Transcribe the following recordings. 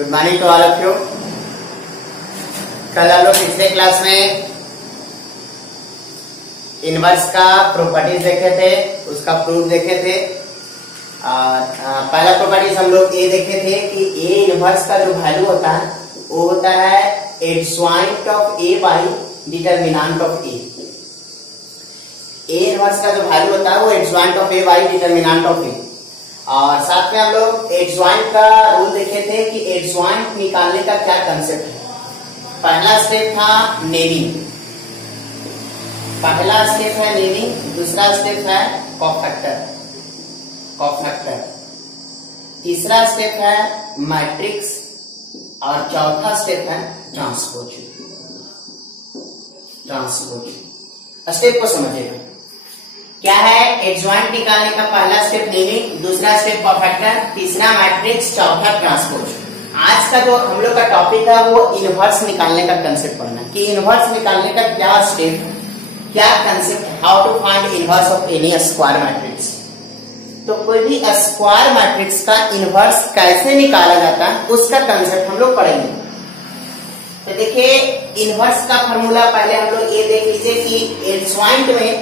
Good morning to all of you. कल हम लोग पिछले क्लास में इनवर्स का प्रॉपर्टीज देखे थे, उसका प्रूफ देखे थे। पहला प्रॉपर्टीज हम लोग ये देखे थे कि ए इनवर्स का जो वैल्यू होता है वो होता है adjoint of A by determinant of A. A inverse का जो वैल्यू होता है वो adjoint of A by determinant of A. और साथ में हम लोग एडजॉइंट का रूल देखे थे कि एडजॉइंट निकालने का क्या कंसेप्ट है। पहला स्टेप था नेमिंग, दूसरा स्टेप है कोफैक्टर, तीसरा स्टेप है मैट्रिक्स और चौथा स्टेप है ट्रांसपोज। स्टेप को समझिएगा क्या है। एडजॉइंट निकालने का पहला स्टेप नेमिंग, दूसरा स्टेप कोफैक्टर, तीसरा मैट्रिक्स, चौथा ट्रांसपोज। आज का जो हम लोग का टॉपिक है वो इनवर्स निकालने का कंसेप्ट पढ़ना कि इनवर्स निकालने का क्या स्टेप, क्या concept, how to find inverse of any square matrix. तो कोई भी स्क्वायर मैट्रिक्स का इनवर्स कैसे निकाला जाता है उसका कंसेप्ट हम लोग पढ़ेंगे। तो देखिए इनवर्स का फॉर्मूला पहले हम लोग ये देख लीजिए कि एडजॉइंट में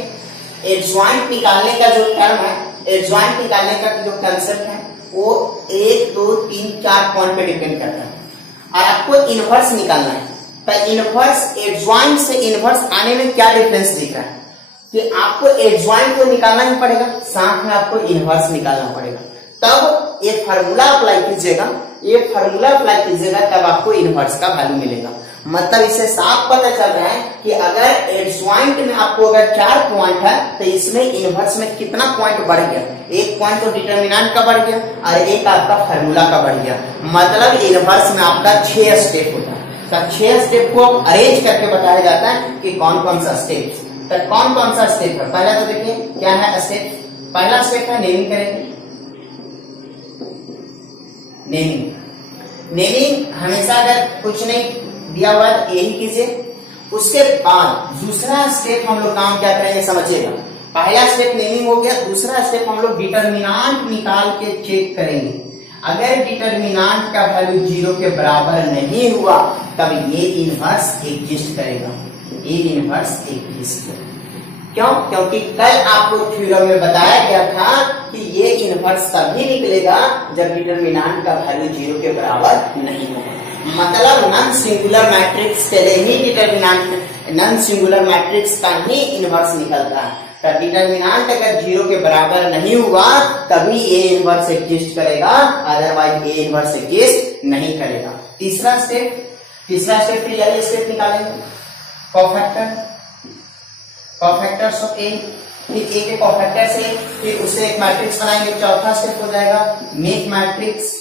एडजॉइंट निकालने का जो टर्म है, एडजॉइंट निकालने का जो कंसेप्ट है वो 1, 2, 3, 4 पॉइंट पे डिपेंड करता है और आपको इनवर्स निकालना है। तो इनवर्स एडजॉइंट से इनवर्स आने में क्या डिफरेंस दिख रहा है कि आपको एडजॉइंट को निकालना ही पड़ेगा, साथ में आपको इनवर्स निकालना पड़ेगा। तब ये फार्मूला अप्लाई कीजिएगा, तब आपको इनवर्स का वैल्यू मिलेगा। मतलब इससे साफ पता चल रहा है कि अगर एडजॉइंट में आपको अगर 4 पॉइंट है तो इसमें इनवर्स में कितना पॉइंट बढ़ गया, 1 पॉइंट तो डिटर्मिनेंट का बढ़ गया और 1 आपका फार्मूला का बढ़ गया। मतलब इनवर्स में आपका 6 स्टेप होता है। तो 6 स्टेप को अरेंज करके बताया जाता है कि कौन कौन सा स्टेप, तो कौन कौन सा स्टेप है। पहला तो देखिए क्या है स्टेप। पहला स्टेप है नेमिंग करेंगे। नेमिंग हमेशा अगर कुछ नहीं दिया हुआ है यही कीजिए। उसके बाद दूसरा स्टेप हम लोग काम क्या करेंगे समझिएगा। पहला स्टेप नेमिंग हो गया, दूसरा स्टेप हम लोग डिटर्मिनेंट निकाल के चेक करेंगे। अगर डिटर्मिनेंट का वैल्यू 0 के बराबर नहीं हुआ तब ये इनवर्स एग्जिस्ट करेगा, ये इनवर्स एग्जिस्ट। क्यों? क्योंकि कल आपको थ्योरम में बताया गया था कि ये इनवर्स तभी निकलेगा जब डिटर्मिनेंट का वैल्यू 0 के बराबर नहीं होगा। मतलब नॉन सिंगुलर मैट्रिक्स के लिए ही डिटर्मिनेंट, नॉन सिंगुलर मैट्रिक्स का ही इनवर्स निकलता है। तो डिटर्मिनेंट अगर 0 के बराबर नहीं हुआ तभी ए इनवर्स एग्जिस्ट करेगा, अदरवाइज ए इनवर्स एग्जिस्ट नहीं करेगा। तीसरा स्टेप फिर यही स्टेप निकालेंगे कोफैक्टर्स ऑफ ए। फिर ए के कोफैक्टर से फिर उससे एक मैट्रिक्स बनाएंगे। चौथा स्टेप हो जाएगा make matrix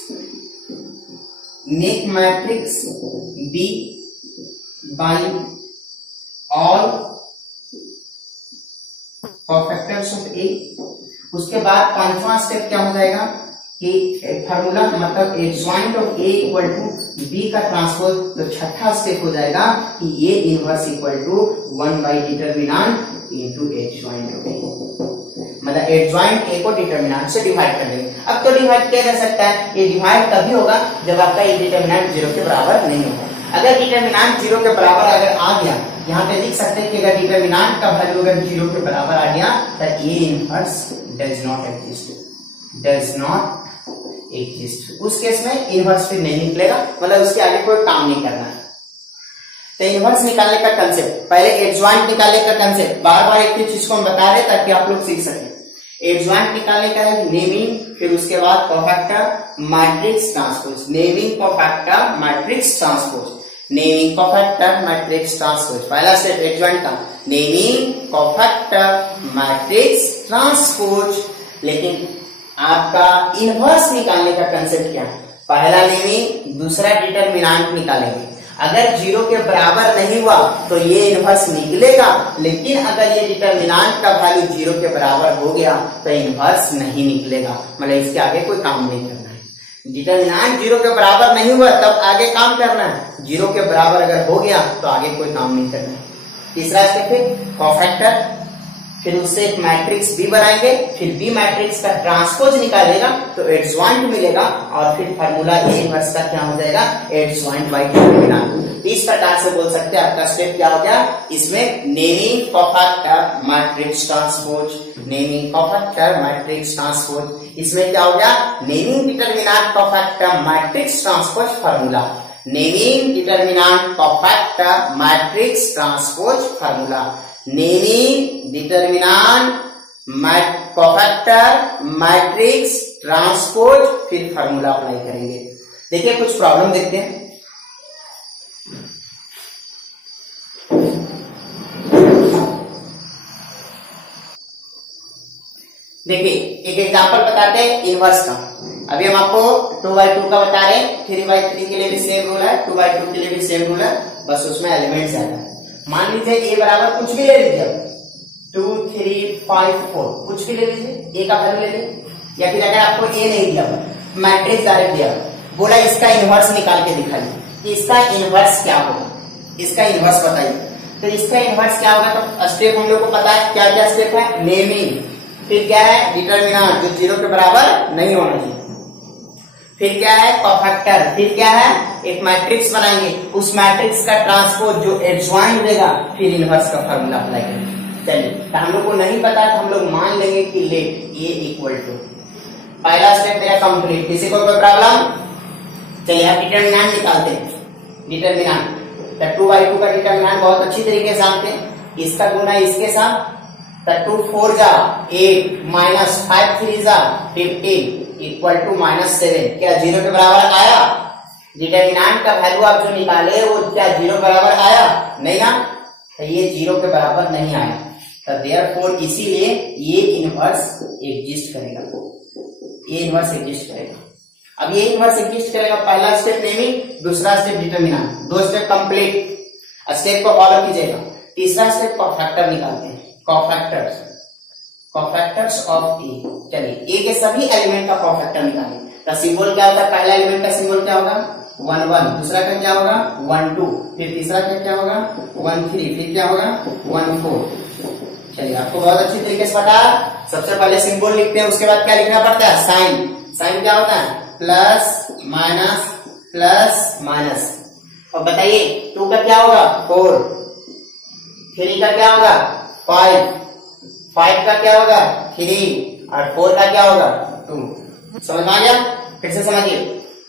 B by all cofactors of A. उसके बाद 5वां स्टेप क्या हो जाएगा कि फार्मूला मतलब adjoint of A equal to B का ट्रांसपोज। तो 6ठा स्टेप हो जाएगा कि A inverse equal to 1 by determinant into adjoint of A. मतलब एडजॉइंट ए को डिटर्मिनेंट से डिवाइड कर देंगे। अब तो डिवाइड किया जा सकता है, ये डिवाइड तभी होगा जब आपका ये डिटर्मिनेंट 0 के बराबर नहीं होगा। अगर डिटर्मिनेंट 0 के बराबर अगर आ गया, यहाँ पे लिख सकते हैं कि अगर डिटर्मिनेंट का वैल्यू अगर 0 के बराबर आ गया तो A inverse does not exist. उस केस में इनवर्स फिर नहीं निकलेगा, मतलब उसके आगे कोई काम नहीं करना है। तो इनवर्स निकालने का कंसेप्ट, पहले एडजॉइंट निकालने का कंसेप्ट, बार बार एक ही चीज को हम बता रहे ताकि आप लोग सीख सकें। एडजॉइंट निकालने का है नेमिंग, फिर उसके बाद cofactor matrix transpose. Naming cofactor matrix transpose, naming cofactor matrix transpose. पहला स्टेप एडजॉइंट का नेमिंग कोफैक्टर मैट्रिक्स ट्रांसपोज। लेकिन आपका इनवर्स निकालने का कंसेप्ट क्या है? पहला नेमिंग, दूसरा डिटर्मिनेंट निकालेंगे। अगर 0 के बराबर नहीं हुआ तो ये इनवर्स निकलेगा, लेकिन अगर ये डिटर्मिनेंट का वैल्यू 0 के बराबर हो गया तो इनवर्स नहीं निकलेगा। मतलब इसके आगे कोई काम नहीं करना है। डिटर्मिनेंट 0 के बराबर नहीं हुआ तब आगे काम करना है, 0 के बराबर अगर हो गया तो आगे कोई काम नहीं करना है। तीसरा स्टेप है कोफैक्टर, फिर उससे एक मैट्रिक्स बी बनाएंगे, फिर बी मैट्रिक्स का ट्रांसपोज निकालेगा तो एडजॉइंट मिलेगा और फिर फार्मूला ए इनवर्स का क्या हो जाएगा, एडजॉइंट बाय डिटरमिनेंट। इस प्रकार से बोल सकते हैं आपका स्टेप क्या हो गया, इसमें naming cofactor matrix transpose, naming cofactor matrix transpose, इसमें क्या हो गया, naming determinant cofactor matrix transpose formula, naming determinant cofactor matrix transpose formula, naming determinant cofactor matrix transpose, फिर फार्मूला अप्लाई करेंगे। देखिए कुछ प्रॉब्लम देखते हैं। देखिए एक एग्जांपल बताते हैं इनवर्स का। अभी हम आपको 2/2 का बता रहे हैं, 3/3 के लिए भी सेम रूल है, 2/2 के लिए भी सेम रूल है, बस उसमें एलिमेंट्स ज्यादा है। मान लीजिए a बराबर कुछ भी ले लीजिए, 2 3 5 4 कुछ भी ले लीजिए, a का वैल्यू ले लीजिए, या फिर अगर आपको a नहीं दिया मैट्रिक्स डायरेक्ट दिया, बोला इसका इनवर्स निकाल के दिखाइए, इसका इनवर्स क्या होगा, इसका इनवर्स बताइए। तो इसका इनवर्स क्या होगा, तो स्टेप हम लोग को पता है, क्या क्या स्टेप है, नेमिंग, फिर क्या है डिटरमिनेंट जो 0 के बराबर नहीं होना चाहिए, फिर क्या है कॉफैक्टर, फिर क्या है एक मैट्रिक्स बनाएंगे, उस मैट्रिक्स का ट्रांसपोज जो एडजॉइंट देगा, फिर इनवर्स का फार्मूला अप्लाई करेंगे। चलिए तो हम लोग को नहीं पता तो हम लोग मान लेंगे कि लेट ए इक्वल टू, पहला स्टेप मेरा कंप्लीट, किसी को कोई प्रॉब्लम। चलिए आप डिटरमिनेंट निकालते हैं, डिटरमिनेंट 2/2 का डिटरमिनेंट बहुत अच्छी तरीके से जानते हैं, इसका गुना इसके साथ, 2 4 जा 8 माइनस 5 3 जा 15 इक्वल टू -7, क्या 0 के बराबर आया, डिटरमिनेंट का वैल्यू आप जो निकाले वो क्या 0 के बराबर आया, नहीं ना, तो ये 0 के बराबर नहीं आया, तो देयरफॉर इसीलिए ये इनवर्स एग्जिस्ट करेगा, ये इनवर्स एग्जिस्ट करेगा। अब ये इनवर्स एग्जिस्ट करेगा, पहला स्टेप नेमिंग, दूसरा step determinant, 2 step complete, step को फॉलो कीजिएगा। तीसरा स्टेप कॉफैक्टर निकालते हैं, कॉफैक्टर्स, कॉफैक्टर्स ऑफ ए। चलिए ए के सभी एलिमेंट का कॉफैक्टर निकालें, तो सिंबल क्या होता है, पहला एलिमेंट का सिंबल क्या होगा 1 1, दूसरा का क्या होगा 1 2, फिर तीसरा का क्या होगा 1 3, फिर क्या होगा 1 4। चलिए आपको बहुत अच्छी तरीके से पता है, सबसे पहले सिंबल लिखते हैं, उसके बाद क्या लिखना पड़ता है, साइन, साइन क्या होता है प्लस माइनस, और बताइए 2 का क्या होगा 4, 3 का क्या होगा 5, 5 का क्या होगा 3, और 4 का क्या होगा 2। समझ में आ गया, फिर से समझिए,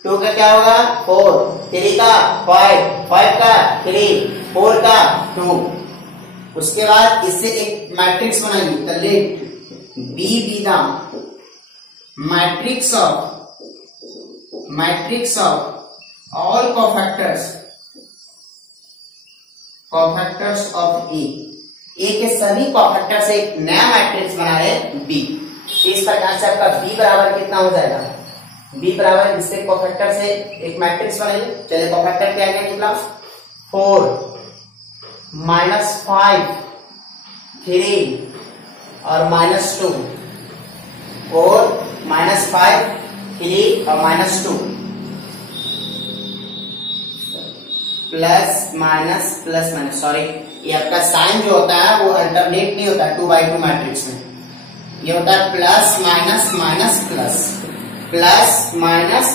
2 का क्या होगा 4, 3 का 5, 5 का 3, 4 का 2। उसके बाद इससे एक मैट्रिक्स बनाइए, तो let B be the matrix of all cofactors of A के सभी कॉफैक्टर से एक नया मैट्रिक्स बना रहे बी। इस प्रकार से आपका बी बराबर कितना हो जाएगा, बी बराबर इससे कॉफैक्टर से एक मैट्रिक्स बनाइए। चलिए कॉफैक्टर क्या क्या निकला, 4 -5 3 और -2, 4 -5 3 और -2, प्लस माइनस, सॉरी ये आपका साइन जो होता है वो अल्टरनेट नहीं होता 2/2 मैट्रिक्स में, ये होता है plus minus plus, plus minus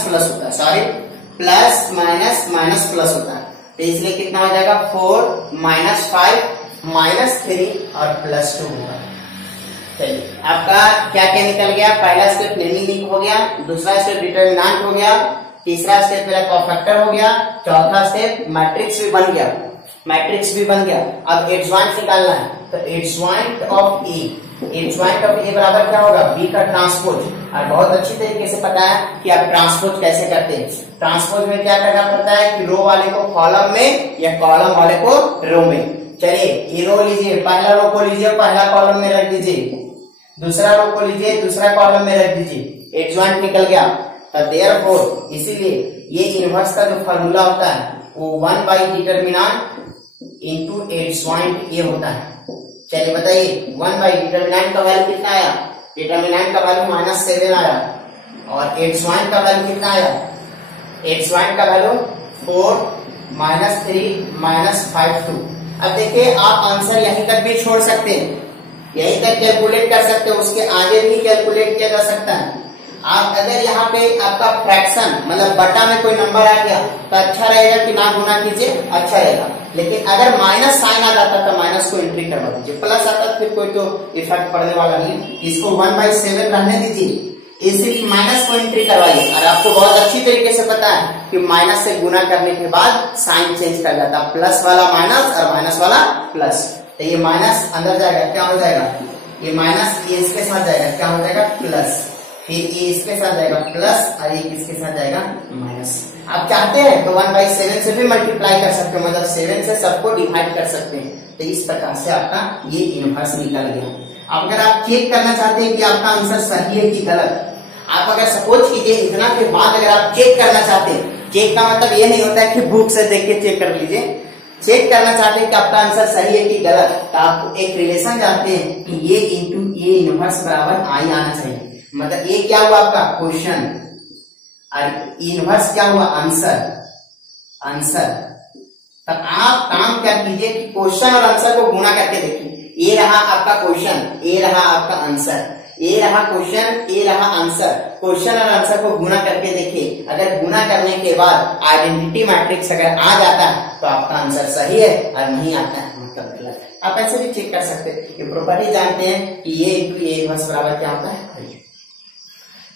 plus होता है, सॉरी प्लस माइनस प्लस होता है, तो इसलिए कितना हो जाएगा 4 -5 -3 और +2 होगा। चलिए आपका क्या क्या निकल गया, पहला स्टेप नेमिंग हो गया, दूसरा स्टेप डिटरमिनेंट हो गया, तीसरा स्टेप मेरा कॉफैक्टर हो गया, चौथा स्टेप मैट्रिक्स भी बन गया, अब एडजॉइंट निकालना है, तो एडजॉइंट ऑफ ए बराबर क्या होगा बी का ट्रांसपोज। और बहुत अच्छी तरीके से पता है कि आप ट्रांसपोज कैसे करते हैं, ट्रांसपोज में क्या करना पड़ता है कि रो वाले को कॉलम में या कॉलम वाले को रो में। चलिए ये रो लीजिए, पहला रो को लीजिए पहला कॉलम में रख दीजिए, दूसरा रो को लीजिए दूसरा कॉलम में रख दीजिए, एडजॉइंट निकल गया। देयरफॉर इसीलिए ये इनवर्स का जो फार्मूला होता है वो 1 डिटरमिनेंट इनटू एडजॉइंट ये होता है। चलिए बताइए 1 डिटरमिनेंट का वैल्यू कितना आया, डिटरमिनेंट का वैल्यू -7 आया, और एडजॉइंट का वैल्यू कितना आया, एडजॉइंट का वैल्यू 4 -3 -5 2। अब देखिए आप आंसर यहीं तक भी छोड़ सकते हैं, यहीं तक कैलकुलेट कर सकते हो, उसके आगे भी कैलकुलेट किया जा सकता है। आप अगर यहाँ पे आपका फ्रैक्शन मतलब बटा में कोई नंबर आ गया तो अच्छा रहेगा कि ना गुना कीजिए, अच्छा रहेगा। लेकिन अगर माइनस साइन आ जाता तो माइनस को एंट्री करवा दीजिए, प्लस आता फिर कोई तो इफेक्ट पड़ने वाला नहीं है। इसको 1/7 रहने दीजिए, सिर्फ माइनस को एंट्री करवाइए। और आपको बहुत अच्छी तरीके से पता है कि माइनस से गुना करने के बाद साइन चेंज कर जाता है, प्लस वाला माइनस और माइनस वाला प्लस। तो ये माइनस अंदर जाएगा, क्या हो जाएगा, ये माइनस ये इसके साथ जाएगा, क्या हो जाएगा प्लस, फिर ये इसके साथ जाएगा प्लस और ये किसके साथ जाएगा माइनस। आप चाहते हैं तो 1/7 से भी मल्टीप्लाई कर सकते हो, मतलब 7 से सबको डिवाइड कर सकते हैं। तो इस प्रकार से आपका ये इनवर्स निकल गया। अब अगर आप चेक करना चाहते हैं कि आपका आंसर सही है कि गलत, आप अगर सपोज कीजिए इतना के बाद अगर आप चेक करना चाहते हैं, चेक का मतलब ये नहीं होता है कि बुक से देख के चेक कर लीजिए, चेक करना चाहते हैं कि आपका आंसर सही है कि गलत, तो आप एक रिलेशन जानते हैं कि ये इंटू ये इनवर्स बराबर आई आना चाहिए। मतलब ये क्या हुआ आपका क्वेश्चन और इनवर्स क्या हुआ आंसर, आंसर। तब आप काम क्या कीजिए कि क्वेश्चन और आंसर को गुणा करके देखिए। ये रहा आपका क्वेश्चन, ये रहा आपका आंसर, ये रहा क्वेश्चन, ये रहा आंसर। क्वेश्चन और आंसर को गुणा करके देखिए, अगर गुणा करने के बाद आइडेंटिटी मैट्रिक्स अगर आ जाता है तो आपका आंसर सही है, और नहीं आता है मतलब गलत है। आप ऐसे भी चेक कर सकते हैं। ये प्रॉपर्टी जानते हैं कि ये इंटू ये इनवर्स बराबर क्या होता है।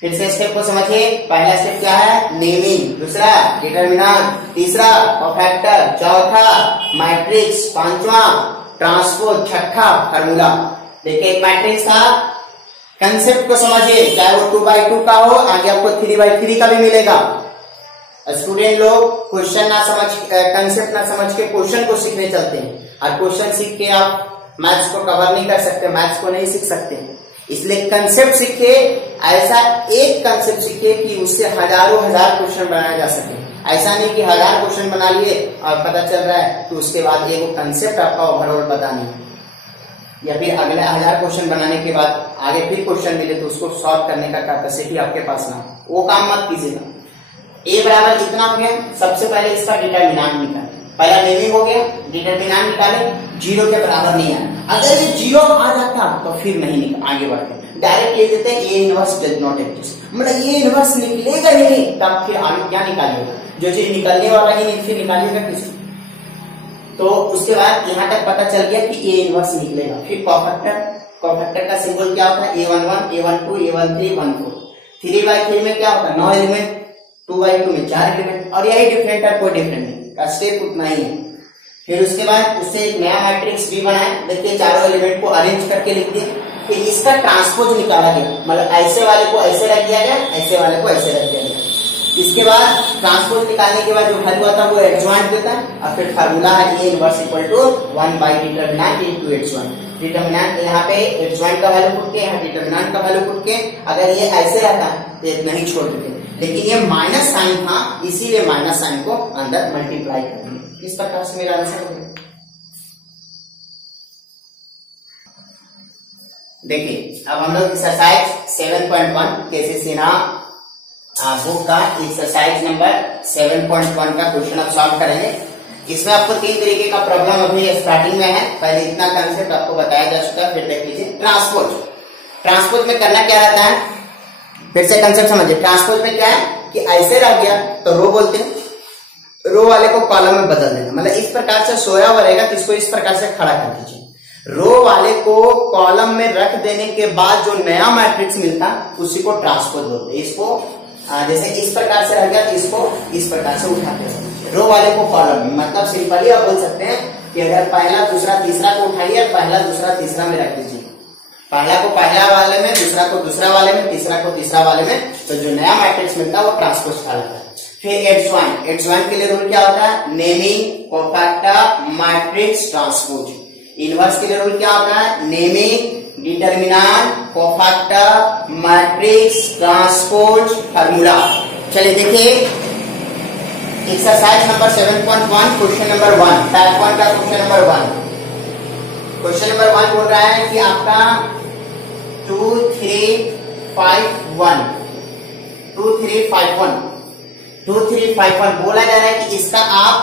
फिर से स्टेप को समझिए। पहला स्टेप क्या है, नेमिंग, दूसरा डिटरमिनेंट, तीसरा कोफैक्टर, चौथा मैट्रिक्स, पांचवा ट्रांसपोज, छठा फार्मूला। देखिए एक मैट्रिक्स था, कंसेप्ट को समझिए, चाहे वो 2/2 का हो, आगे आपको 3/3 का भी मिलेगा। स्टूडेंट लोग क्वेश्चन ना समझ, कंसेप्ट ना समझ के क्वेश्चन को सीखने चलते हैं, और क्वेश्चन सीख के आप मैथ्स को कवर नहीं कर सकते, मैथ्स को नहीं सीख सकते। इसलिए कंसेप्ट सीखिए, ऐसा एक कंसेप्ट सीखिए कि उससे हजारों हजार क्वेश्चन बनाए जा सके। ऐसा नहीं कि 1000 क्वेश्चन बना लिए और पता चल रहा है तो उसके बाद एक कंसेप्ट आपका ओवरऑल पता नहीं, या फिर अगले 1000 क्वेश्चन बनाने के बाद आगे फिर क्वेश्चन मिले तो उसको सॉल्व करने का कैपेसिटी आपके पास ना, वो काम मत कीजिएगा। ए बराबर इतना हो गया, सबसे पहले इसका डिटरमिनेंट निकालें। पहला नेमिंग हो गया, डिटरमिनेंट निकालें, 0 के बराबर नहीं आया। अगर ये 0 आ जाता तो फिर नहीं निकल, आगे बढ़ते डायरेक्ट ले देते हैं A inverse does not exist, मतलब ये इनवर्स निकलेगा ही नहीं, तब फिर आगे क्या निकालिएगा, जो चीज निकलने वाला ही नहीं फिर निकालिएगा किसी। तो उसके बाद यहाँ तक पता चल गया कि ए इनवर्स निकलेगा। फिर कोफैक्टर, कोफैक्टर का सिंबल क्या होता है, A11, A12, A13, 14। 3/3 में क्या होता है 9 एलिमेंट, 2/2 में 4 एलिमेंट, और यही डिफरेंट है, कोई डिफरेंट नहीं, का स्टेप उतना ही है। फिर उसके बाद उससे एक नया मैट्रिक्स भी बनाए, देखिए चारों एलिमेंट को अरेंज करके लिख दिए। फिर इसका ट्रांसपोज निकाला गया, मतलब ऐसे वाले को ऐसे रख दिया गया, ऐसे वाले को ऐसे रख दिया गया। इसके बाद ट्रांसपोज निकालने के बाद जो वैल्यू आता है वो एडजॉइंट देता है, और फिर फार्मूला है ए इनवर्स इक्वल टू 1/डिटरमिनेंट इनटू एडजॉइंट। डिटरमिनेंट यहाँ पे एडजॉइंट का वैल्यू पुट के, यहाँ डिटरमिनेंट का वैल्यू पुट के। अगर ये ऐसे रहता तो इतना ही छोड़ देते, लेकिन ये माइनस साइन था, इसीलिए माइनस साइन को अंदर मल्टीप्लाई कर दिया। इस प्रकार से मेरा आंसर हो गया। देखिए अब हम लोग एक्सरसाइज 7.1 केसी सिन्हा बुक का एक्सरसाइज नंबर 7.1 का क्वेश्चन अब सॉल्व करेंगे। इसमें आपको 3 तरीके का प्रॉब्लम अभी स्टार्टिंग में है। पहले इतना कंसेप्ट आपको बताया जा चुका है, फिर देख लीजिए ट्रांसपोज। ट्रांसपोज में करना क्या रहता है, फिर से कंसेप्ट समझिए। ट्रांसपोज में क्या है कि ऐसे रह गया तो रो बोलते हैं, रो वाले को कॉलम में बदल देना, मतलब इस प्रकार से सोया हुआ रहेगा तो इसको इस प्रकार से खड़ा कर दीजिए। रो वाले को कॉलम में रख देने के बाद जो नया मैट्रिक्स मिलता उसी को ट्रांसपोज बोलते हैं। इसको जैसे इस प्रकार से रह गया तो इसको इस प्रकार से उठाते हैं, रो वाले को कॉलम में। मतलब सिंपली आप बोल सकते हैं कि अगर पहला दूसरा तीसरा को उठाइए, पहला दूसरा तीसरा में रख दीजिए, पहला को पहला वाले में, दूसरा को दूसरा वाले में, तीसरा को तीसरा वाले में, तो जो नया मैट्रिक्स मिलता है वो ट्रांसपोज कहलाता है। फिर एडजॉइंट, एडजॉइंट के लिए रूल क्या होता है, naming, cofactor, matrix, transpose. Inverse के लिए रूल क्या होता है, naming, determinant, cofactor, matrix, transpose, formula. चलिए देखिए exercise number 7.1 question number 1, type 1 का क्वेश्चन नंबर 1। क्वेश्चन नंबर 1 बोल रहा है कि आपका 2 3 5 1 2 3 5 1 2 3 5 1 बोला जा रहा है कि इसका आप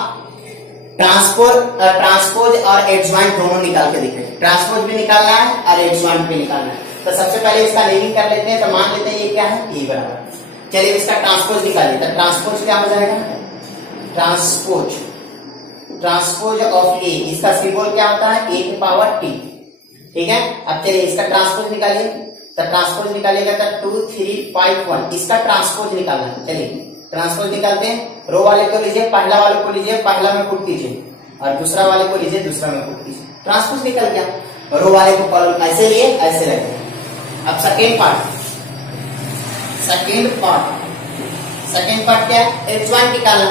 ट्रांसपोज और एडजॉइंट दोनों निकाल के दिखाइए। ट्रांसपोज भी निकालना है और एडजॉइंट भी निकालना है। तो सबसे पहले इसका नेमिंग कर लेते हैं। तो मान लेते हैं ये क्या है, ए बराबर, चलिए इसका ट्रांसपोज निकालिए। तो ट्रांसपोज क्या हो जाएगा, ट्रांसपोज ऑफ ए, इसका सिंबल क्या होता है, ए की पावर टी। ठीक है, अब चलिए इसका ट्रांसपोज निकालिए। तो ट्रांसपोज निकालिएगा तो 2 3 5 1, इसका ट्रांसपोज निकालना है। चलिए ट्रांसपोज निकालते हैं। रो वाले को लीजिए, पहला वाले को लीजिए, पहला में पुट कीजिए, और दूसरा वाले को लीजिए, दूसरा में पुट कीजिए। ट्रांसपोज निकल गया। रो वाले को कॉलम ऐसे लिए, ऐसे रखें। अब सेकेंड पार्ट क्या है, एडजॉइंट निकालना।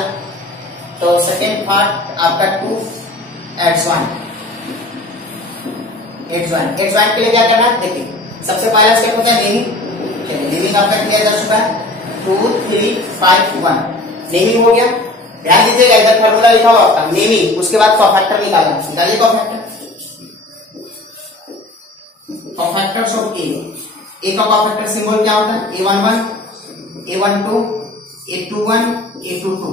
तो सेकेंड पार्ट आपका 2 एडजॉइंट के लिए क्या करना है, देखिए सबसे पहला स्टेप होता है नेमिंग। चलिए नेमिंग आपका किया जा चुका है, 2 3 5 1 नेमिंग हो गया। ध्यान दीजिएगा, इधर फार्मूला लिखा हुआ आपका नेमिंग, उसके बाद कोफैक्टर निकालना। निकालिए कोफैक्टर्स ऑफ ए का कोफैक्टर सिंबल क्या होता है, A11 A12 A21 A22।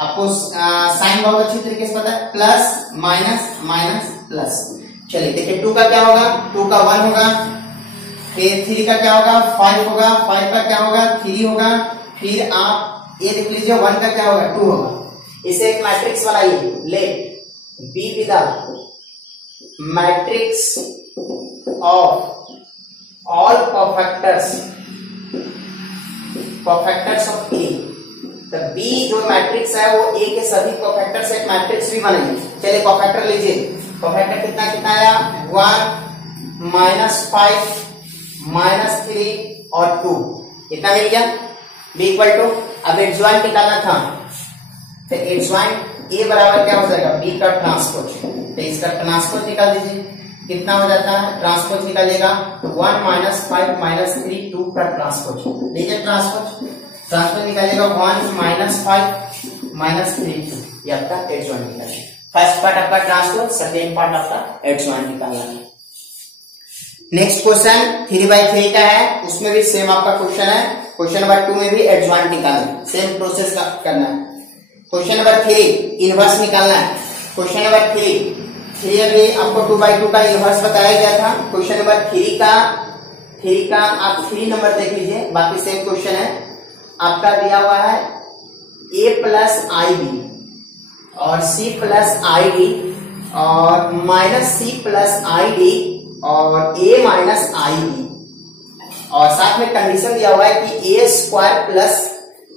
आपको साइन बहुत अच्छी तरीके से पता है, प्लस माइनस माइनस प्लस। चलिए देखिए 2 का क्या होगा, 2 का 1 होगा, फिर 3 का क्या होगा, 5 होगा, 5 का क्या होगा, 3 होगा, फिर आप ये देख लीजिए 1 का क्या होगा, 2 होगा। इसे एक मैट्रिक्स बनाइए। Let B be the matrix of all cofactors of A. तो बी जो मैट्रिक्स है वो ए के सभी कोफैक्टर से एक मैट्रिक्स भी बनाइए। चलिए कोफैक्टर लीजिए। कोफैक्टर कितना कितना आया, 1 -5 -3 और 2, इतना मिल गया। बी इक्वल टू, अब एडजॉइंट निकालना था, तो एडजॉइंट ए बराबर क्या हो जाएगा, बी का ट्रांसपोज। तो इसका ट्रांसपोज निकाल दीजिए। कितना हो जाता है, ट्रांसपोज निकालिएगा 1 -5 -3 2 का ट्रांसपोज। लीजिए ट्रांसपोज निकालिएगा 1 -5 -3 2, ये आपका एडजॉइंट निकालिए। फर्स्ट पार्ट आपका ट्रांसपोज, सेकेंड पार्ट आपका एडजॉइंट निकालना है। नेक्स्ट क्वेश्चन 3/3 का है, उसमें भी सेम आपका क्वेश्चन है। क्वेश्चन नंबर 2 में भी एडजॉइंट निकालना, सेम प्रोसेस करना है। क्वेश्चन नंबर 3 इनवर्स निकालना है। क्वेश्चन नंबर 3 अभी आपको 2/2 का इनवर्स बताया गया था। क्वेश्चन नंबर 3 का आप 3 नंबर देख लीजिए, बाकी सेम क्वेश्चन है। आपका दिया हुआ है a प्लस आई बी और c प्लस आई डी और minus c plus I D और a माइनस आई बी, और साथ में कंडीशन दिया हुआ है कि a square plus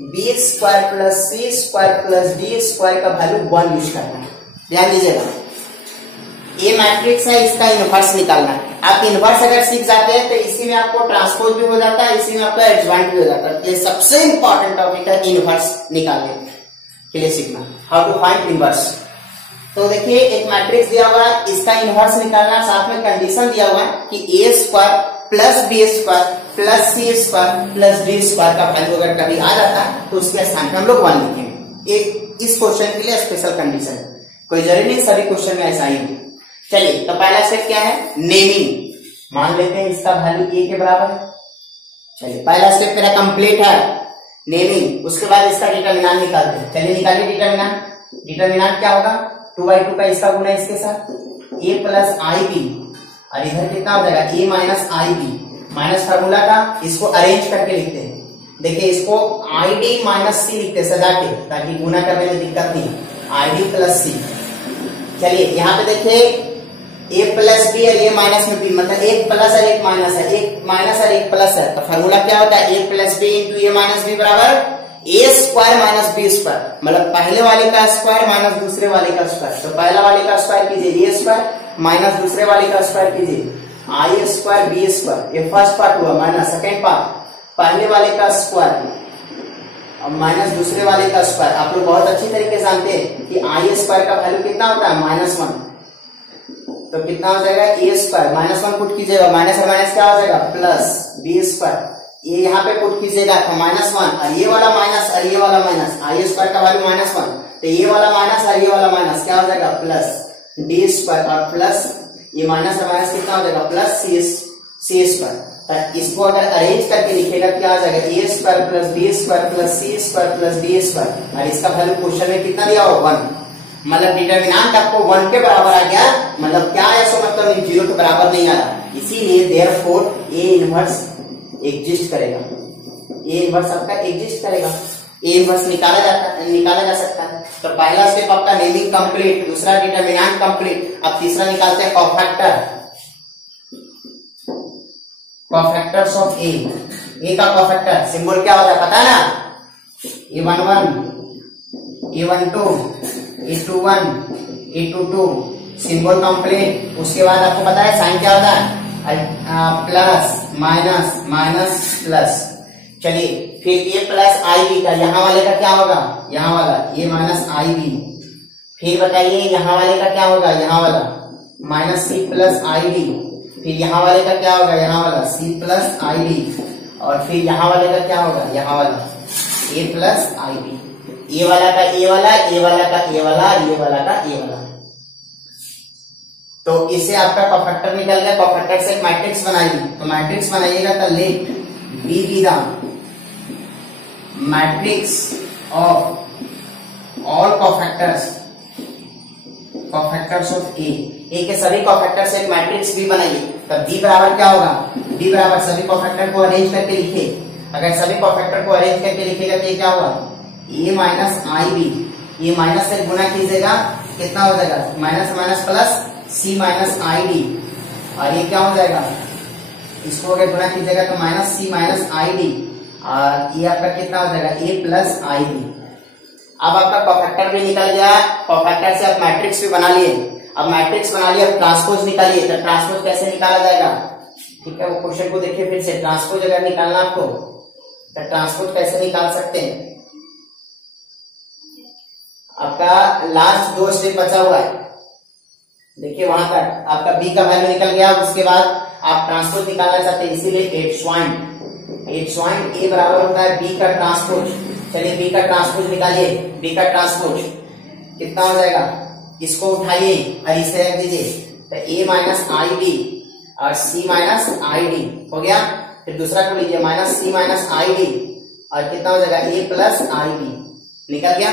B square plus C square plus D square का वैल्यू 1 यूज करना है। ध्यान दीजिएगा, ये मैट्रिक्स है, इसका इनवर्स निकालना है। आप इनवर्स अगर सीख जाते हैं तो इसी में आपको ट्रांसपोज भी हो जाता है, इसी में आपका एडजॉइंट भी हो जाता है। ये सबसे इंपॉर्टेंट टॉपिक है इनवर्स निकालने के लिए सीखना, हाउ टू फाइंड इनवर्स। तो देखिए एक मैट्रिक्स दिया हुआ है, इसका इनवर्स निकालना, साथ में कंडीशन दिया हुआ है कि A square plus B square plus C square plus D square का वैल्यू अगर कभी आ जाता है तो उसके स्थान पर हम लोग 1 लिखेंगे। एक इस क्वेश्चन के लिए स्पेशल कंडीशन, कोई जरूरी नहीं सभी क्वेश्चन में ऐसा ही हो। चलिए तो पहला स्टेप क्या है, नेमिंग। मान लेते हैं इसका वैल्यू ए के बराबर है। चलिए पहला स्टेप मेरा कंप्लीट है, नेमिंग। उसके बाद इसका डिटरमिनेंट निकालते हैं। चलिए निकालिए डिटरमिनेंट क्या होगा, 2/2 का इसका गुना इसके साथ a प्लस आई बी, और इधर कितना हो जाएगा a minus I b. Minus formula का इसको अरेंज करके लिखते हैं। देखिए इसको आई डी माइनस सी लिखते हैं सजा के, ताकि गुना करने में दिक्कत नहीं, आई डी प्लस सी। चलिए यहाँ पे देखिए a प्लस बी और a माइनस में बी, मतलब एक प्लस और एक माइनस है, एक माइनस और एक प्लस है। तो फार्मूला क्या होता है, a plus B into a minus B बराबर a square minus B square, मतलब पहले वाले का स्क्वायर माइनस दूसरे वाले का स्क्वायर। तो पहला वाले का स्क्वायर कीजिए a स्क्वायर माइनस दूसरे वाले का स्क्वायर कीजिए आई स्क्वायर बी स्क्वायर। ये फर्स्ट पार्ट हुआ, माइनस सेकेंड पार्ट पहले वाले का स्क्वायर और माइनस दूसरे वाले का स्क्वायर। आप लोग बहुत अच्छी तरीके से जानते हैं कि आई स्क्वायर का वैल्यू कितना होता है, -1। तो कितना हो जाएगा, ए स्क्वायर -1 पुट कीजिएगा, माइनस और माइनस क्या हो जाएगा प्लस बी स्क्वायर। ये यहाँ पे पुट कीजिएगा तो -1, और ये वाला माइनस और ये वाला माइनस, आई स्क्वायर का वैल्यू -1, तो ये वाला माइनस और ये वाला माइनस क्या हो जाएगा प्लस डी स्क्वायर, और प्लस ये माइनस और माइनस कितना हो जाएगा प्लस सी स्क्वायर। इसको अगर अरेंज करके लिखेगा क्या आ जाएगा, A square plus B square plus C square plus D square, और इसका वैल्यू क्वेश्चन में कितना दिया होगा 1। मतलब डिटर्मिनेंट आपको 1 के बराबर आ गया, मतलब क्या है सो मतलब 0 के बराबर नहीं आ रहा, इसीलिए देयरफॉर ए इनवर्स एग्जिस्ट करेगा, ए इनवर्स आपका एग्जिस्ट करेगा, ए इनवर्स निकाला जा सकता है। तो पहला स्टेप आपका नेमिंग कंप्लीट, दूसरा डिटर्मिनेंट कंप्लीट, अब तीसरा निकालते हैं कोफैक्टर्स ऑफ ए का कोफैक्टर सिंबल क्या होता है पता है ना, A11, A12, A21, A22 symbol complete. उसके बाद आपको पता है साइन क्या होता है, प्लस माइनस माइनस प्लस। चलिए फिर ये प्लस आई बी का यहाँ वाले का क्या होगा, यहाँ वाला ये माइनस आई बी। फिर बताइए यहाँ वाले का क्या होगा, यहाँ वाला माइनस सी प्लस आई डी। फिर यहाँ वाले का क्या होगा, यहाँ वाला सी प्लस आई डी। और फिर यहाँ वाले का क्या होगा, यहाँ वाला ए प्लस आई बी। ए वाला का ए वाला, ए वाला का ए वाला, ये वाला का ए वाला। तो इससे आपका कोफैक्टर निकल गया। कोफैक्टर से एक मैट्रिक्स बनाइए, तो मैट्रिक्स बनाइएगा तो let B be the matrix of all cofactors of A के सभी कोफैक्टर से एक मैट्रिक्स बी बनाइए। तब बी बराबर क्या होगा, बी बराबर सभी कोफैक्टर को अरेंज करके लिखे। अगर सभी कोफैक्टर को अरेंज करके लिखेगा तो ये क्या होगा, ए माइनस आई बी। ये माइनस से गुना कीजिएगा कितना हो जाएगा, minus minus plus C minus I D. और ये क्या हो जाएगा, इसको अगर गुना कीजिएगा तो minus C minus I D. और ये आपका कितना हो जाएगा, ए प्लस आई बी। अब आपका कोफैक्टर भी निकल गया, कोफैक्टर से आप मैट्रिक्स भी बना लिए। अब मैट्रिक्स बना लिया, अब ट्रांसपोज निकालिए। तो ट्रांसपोज कैसे निकाला जाएगा, ठीक है, वो क्वेश्चन को देखिए फिर से। ट्रांसपोज अगर निकालना आपको तो ट्रांसपोज कैसे निकाल सकते हैं। आपका लास्ट 2 स्टेप बचा हुआ है, देखिए वहां तक आपका बी का वैल्यू निकल गया। उसके बाद आप ट्रांसपोज निकालना चाहते हैं, इसीलिए एट ज्वाइंट ए बराबर होता है बी का ट्रांसपोज। चलिए बी का ट्रांसपोज निकालिए। बी का ट्रांसपोज कितना हो जाएगा, इसको उठाइए और इसे रख दीजिए। तो ए माइनस आई डी और सी माइनस आई डी हो गया। फिर दूसरा को लीजिए, minus C minus I D और कितना हो जाएगा, ए प्लस आई डी। निकल गया,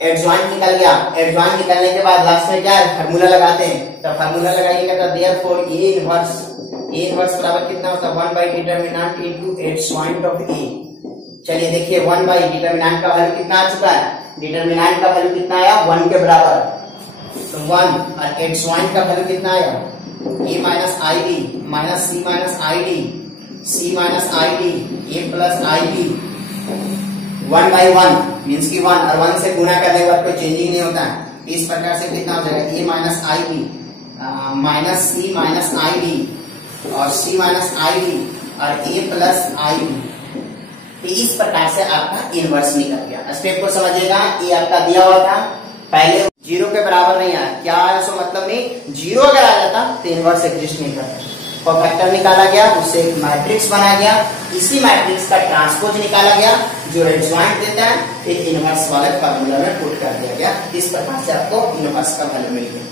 एडजॉइंट निकल गया। एडजॉइंट निकलने के बाद लास्ट में क्या है, फार्मूला लगाते हैं। तो फार्मूला लगाइएगा तो देयरफॉर ए इनवर्स बराबर कितना होता है, 1 by determinant into adjoint of A. चलिए देखिए 1 बाई डिटर्मिनेंट का वैल्यू कितना आ चुका है, डिटर्मिनेंट का वैल्यू कितना आया, 1 के बराबर। तो 1 और एडजॉइंट का वैल्यू कितना आया, A minus I D minus C minus I D, C minus I D, A plus I D. 1 by 1 means की 1 और 1 से गुना करने के बाद कोई चेंजिंग नहीं होता है। इस प्रकार से कितना हो जाएगा, A minus I D minus C minus I D और सी माइनस आई डी और ए प्लस आई डी। तो इस प्रकार से आपका इनवर्स निकल गया। स्टेप को समझिएगा, ये आपका दिया हुआ था, पहले 0 के बराबर नहीं आया, क्या है सो मतलब नहीं, 0 अगर आ जाता तो इनवर्स एग्जिस्ट नहीं करता। कोफैक्टर निकाला गया, उससे एक मैट्रिक्स बना गया, इसी मैट्रिक्स का ट्रांसपोज निकाला गया जो एडजॉइंट देता है, फिर इनवर्स वाले फार्मूला में पुट कर दिया गया। इस प्रकार से आपको इनवर्स का वैल्यू मिल गया।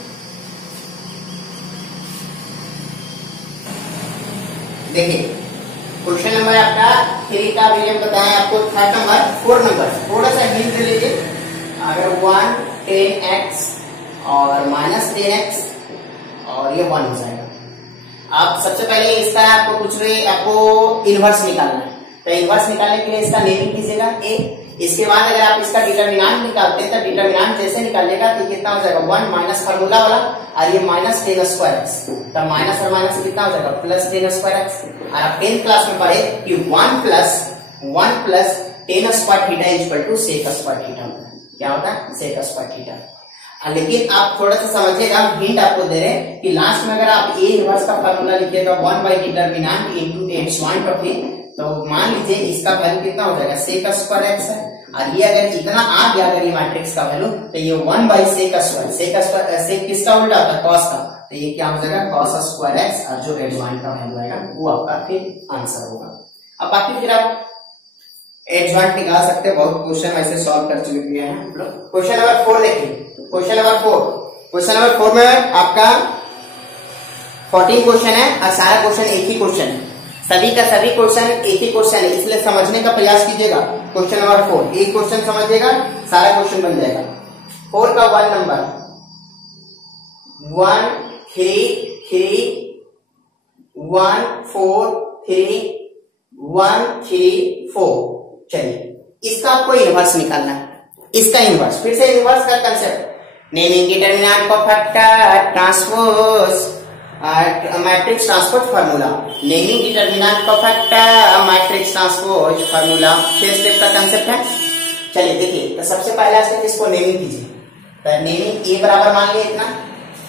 देखिए क्वेश्चन नंबर आपका 3 का रीजन बताया आपको, थर्ड नंबर 4 नंबर थोड़ा सा हिंट लीजिए। अगर 1 10x और माइनस 10x और ये 1 हो जाएगा। आप सबसे पहले इसका आपको कुछ भी आपको इनवर्स निकालना है, तो इनवर्स निकालने के लिए इसका नेमिंग कीजिएगा ए। इसके बाद अगर आप इसका डिटर्मिनेंट निकालते हैं तो डिटर्मिनेंट जैसे निकालिएगा तो कितना हो जाएगा, 1 माइनस फार्मूला वाला और ये माइनस 10 स्क्वायर एक्स। तो माइनस और माइनस कितना हो जाएगा, प्लस 10 स्क्वायर एक्स। और आप 10th क्लास में पढ़े कि 1 plus 10 square theta equal to sec square theta होता है। क्या होता है, सेक स्क्वायर थीटा। लेकिन आप थोड़ा सा समझिएगा, हिंट आपको दे रहे हैं कि लास्ट में अगर आप ए इनवर्स का फार्मूला लिखिएगा 1 by determinant into adjoint of A, तो मान लीजिए इसका वैल्यू कितना हो जाएगा, सेक स्क्वायर एक्स है। और ये अगर इतना आ गया अगर ये मैट्रिक्स का वैल्यू, तो ये 1 बाई सेक स्क्वायर, सेक किसका उल्टा होता है, कॉस का, तो ये क्या हो जाएगा, कॉस स्क्वायर एक्स। और जो एडजॉइंट का वैल्यू आएगा वो आपका फिर आंसर होगा। अब बाकी फिर आप एडजॉइंट निकाल सकते हैं, बहुत क्वेश्चन ऐसे सॉल्व कर चुके हैं हम लोग। क्वेश्चन नंबर 4 देखिए, क्वेश्चन नंबर 4 में आपका 14 क्वेश्चन है और सारा क्वेश्चन एक ही क्वेश्चन है, सभी का सभी क्वेश्चन एक ही क्वेश्चन है, इसलिए समझने का प्रयास कीजिएगा। क्वेश्चन नंबर 4 एक क्वेश्चन समझिएगा, सारा क्वेश्चन बन जाएगा। 4 का 1 नंबर 1 3 3 1 4 3 1 3 4। चलिए इसका आपको इनवर्स निकालना है, इसका इनवर्स। फिर से इनवर्स का concept, naming determinant cofactor transpose matrix transpose formula, naming determinant cofactor matrix transpose formula 6 step का कंसेप्ट है। चलिए देखिए, तो सबसे पहला स्टेप इसको नेमिंग कीजिए। तो नेमिंग ए बराबर मान लिया इतना,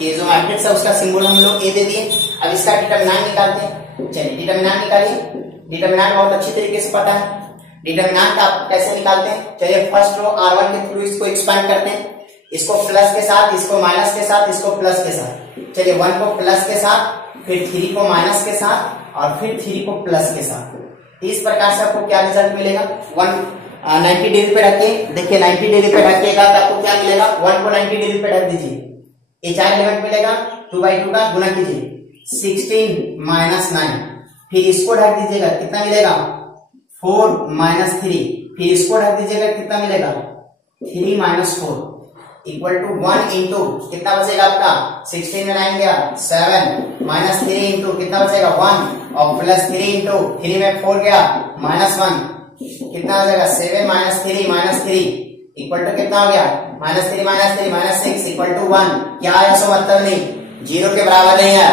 ये जो मैट्रिक्स है उसका सिंबल हम लोग ए दे दिए। अब इसका डिटरमिनेंट निकालते हैं। चलिए डिटरमिनेंट निकालिए। डिटरमिनेंट बहुत अच्छी तरीके से पता है, डिटरमिनेंट आप कैसे निकालते हैं। चलिए फर्स्ट रो R1 के थ्रू इसको एक्सपांड करते हैं, इसको प्लस के साथ, इसको माइनस के साथ, इसको प्लस के साथ। चलिए 1 को प्लस के साथ, फिर 3 को माइनस के साथ और फिर 3 को प्लस के साथ। इस प्रकार से आपको क्या रिजल्ट मिलेगा। 90 डिग्री पे रखिए, देखिए 90 डिग्री पे रखिएगा तो आपको क्या मिलेगा। 1 को 90 डिग्री पे रख दीजिए, ये 4 एलिमेंट मिलेगा, 2/2 का गुना कीजिए 16 माइनस 9, फिर इसको ढक दीजिएगा, कितना मिलेगा 4 माइनस 3, फिर इसको ढक दीजिएगा, कितना मिलेगा 3 माइनस 4 इक्वल टू 1 इंटू कितना बचेगा आपका 16 में 9 गया 7 माइनस 3 इंटू कितना बचेगा 1 और प्लस 3 इंटू 3 में 4 गया माइनस 1 कितना हो जाएगा 7 माइनस 3 इक्वल टू कितना हो गया -3 -3 -6 इक्वल टू 1। क्या आया सो मतलब नहीं, 0 के बराबर नहीं आया।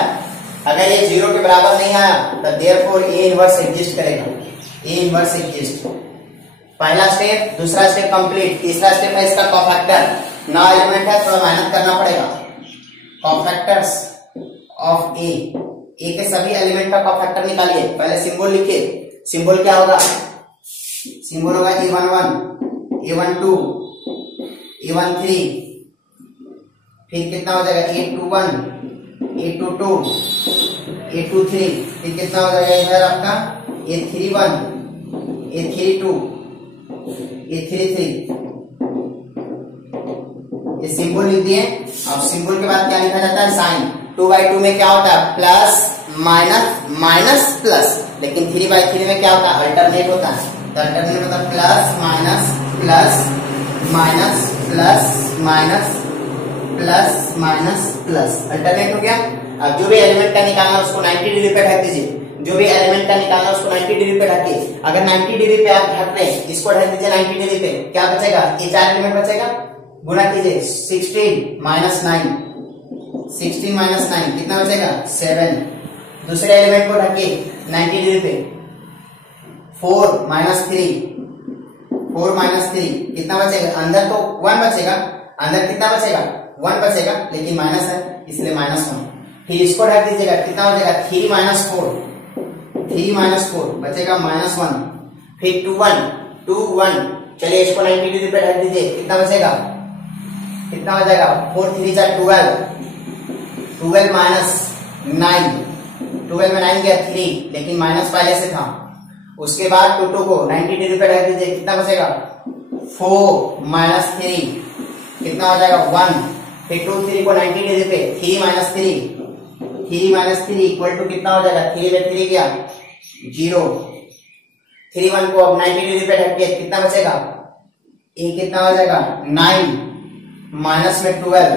अगर ये 0 के बराबर नहीं आया तो देयरफॉर ए इनवर्स एग्जिस्ट करेगा, ए इनवर्स एग्जिस्ट। पहला स्टेप, दूसरा स्टेप कंप्लीट। तीसरा स्टेप है इसका कोफैक्टर। 9 एलिमेंट है, थोड़ा मेहनत करना पड़ेगा। कोफैक्टर्स ऑफ ए, ए के सभी एलिमेंट का कोफैक्टर निकालिए। पहले सिंबल लिखिए, सिंबल क्या होगा, सिंबल होगा A11 A12 A13, फिर कितना हो जाएगा A21 A22 A23, फिर कितना हो जाएगा इधर आपका A31 A32 A33। ये सिंबल लिख दिए। अब सिंबल के बाद क्या लिखा जाता है, साइन। 2/2 में क्या होता है, प्लस माइनस माइनस प्लस, लेकिन 3/3 में क्या होता है, अल्टरनेट होता है। तो अल्टरनेट मतलब plus minus plus minus plus minus plus minus plus, alternate हो गया। अब जो भी एलिमेंट का निकालना उसको 90 डिग्री पे ढक दीजिए, जो भी एलिमेंट का निकालना उसको 90 डिग्री पे ढकिए। अगर 90 डिग्री पे आप ढक रहे हैं, इसको ढक दीजिए 90 डिग्री पे, क्या बचेगा, ये 4 एलिमेंट बचेगा, गुना कीजिए 16 माइनस 9 16 माइनस 9 कितना बचेगा 7। दूसरे एलिमेंट को ढकिए 90 डिग्री पे, 4 माइनस 3 कितना बचेगा, अंदर तो 1 बचेगा, अंदर कितना बचेगा 1 बचेगा, लेकिन माइनस है इसलिए -1। फिर इसको ढक दीजिएगा, कितना हो जाएगा 3 माइनस 4 बचेगा -1। फिर 2 1 चलिए इसको 90 डिग्री पे ढक दीजिए, कितना बचेगा, कितना हो जाएगा 4 3 जा 12 माइनस 9, 12 में 9 गया 3, लेकिन माइनस पहले से था। उसके बाद 2 को 90 डिग्री पे ढक दीजिए, कितना बचेगा 4 माइनस 3 कितना हो जाएगा 1। फिर 2 3 को 90 डिग्री पे 3 माइनस 3 इक्वल टू कितना हो जाएगा 3 में 3 गया 0। 3 1 को अब 90 डिग्री पे ढक दिया, कितना बचेगा, ये कितना हो जाएगा 9 माइनस में 12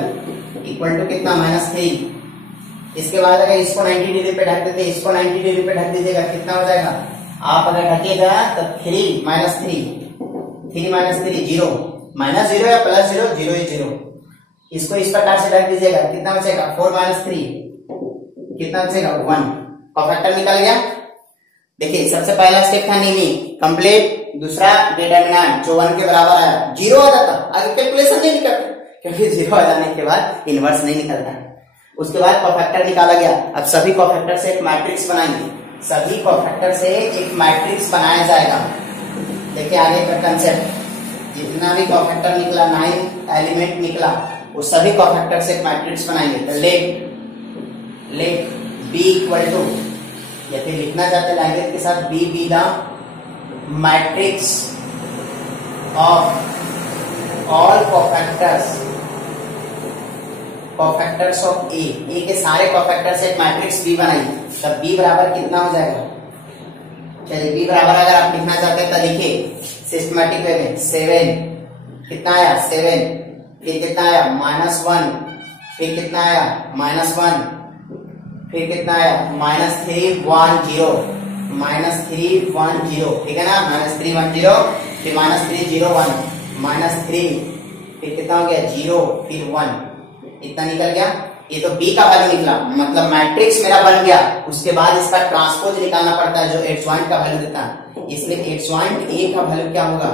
इक्वल टू कितना -3। इसके बाद अगर इसको 90 डिग्री पे ढक देते, इसको 90 डिग्री पे ढक दीजिएगा, कितना हो जाएगा, आप अगर ढकिएगा तो 3 माइनस 3 0 -0 या +0 0 ही 0। इसको इस प्रकार से ढक दीजिएगा, कितना बचेगा 4 माइनस 3 कितना बचेगा 1। कोफैक्टर निकल गया। देखिए सबसे पहला स्टेप था नेमिंग कंप्लीट, दूसरा डिटरमिनेंट जो 1 के बराबर आया 0 आ जाता, आगे कैलकुलेशन नहीं निकलता क्योंकि 0 आ जाने के बाद इनवर्स नहीं निकलता। उसके बाद कोफैक्टर निकाला गया। अब सभी कोफैक्टर से एक मैट्रिक्स बनाएंगे, सभी कोफैक्टर से एक मैट्रिक्स बनाया जाएगा। देखिए आगे का कंसेप्ट, जितना भी कोफैक्टर निकला 9 एलिमेंट निकला, वो सभी कोफैक्टर से एक मैट्रिक्स बनाएंगे। तो लेट बी इक्वल टू, या फिर लिखना चाहते लैंग्वेज के साथ B be the matrix of all cofactors of A के सारे कोफैक्टर से एक मैट्रिक्स बी बनाइए। तब बी बराबर कितना हो जाएगा, चलिए बी बराबर अगर आप लिखना चाहते हैं तो लिखिए सिस्टमैटिक वे में 7 कितना आया 7, फिर कितना आया -1, फिर कितना आया -1, फिर कितना आया -3 1 0, -3 1 0, ठीक है ना, -3 1 0, फिर -3 0 1, -3, फिर कितना हो गया 0, फिर 1, इतना निकल गया। ये तो बी का वैल्यू निकला, मतलब मैट्रिक्स मेरा बन गया। उसके बाद इसका ट्रांसपोज निकालना पड़ता है जो एडजॉइंट का वैल्यू देता है, इसलिए एडजॉइंट ए का वैल्यू क्या होगा,